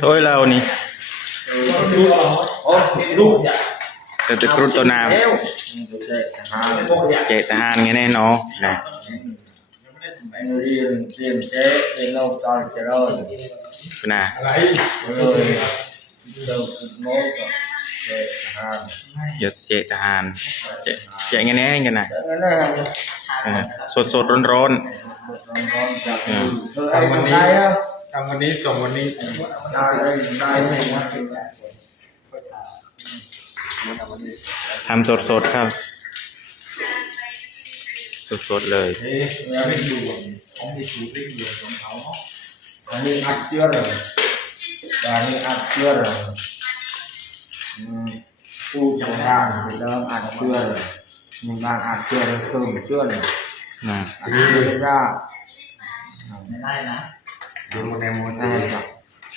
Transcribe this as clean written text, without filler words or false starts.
thôi lâu nè từ từ cruд to nam chạy ta han nghe này nó nè riêng chế lâu to trời ơi nè giờ chạy ta han chạy nghe này nghe này sốt sốt rón rónทำวันนี้ส่งวันนี้ทำสดสดครับสดสดเลย อันนี้อัดเชื้อเลยอันนี้อัดเชื้อเลยผู้จัดการเริ่มอัดเชื้อเลยมีการอัดเชื้อเลยเพิ่มเชื้อเลย nè อันนี้ไม่ได้ ดูโมเดลโมเดล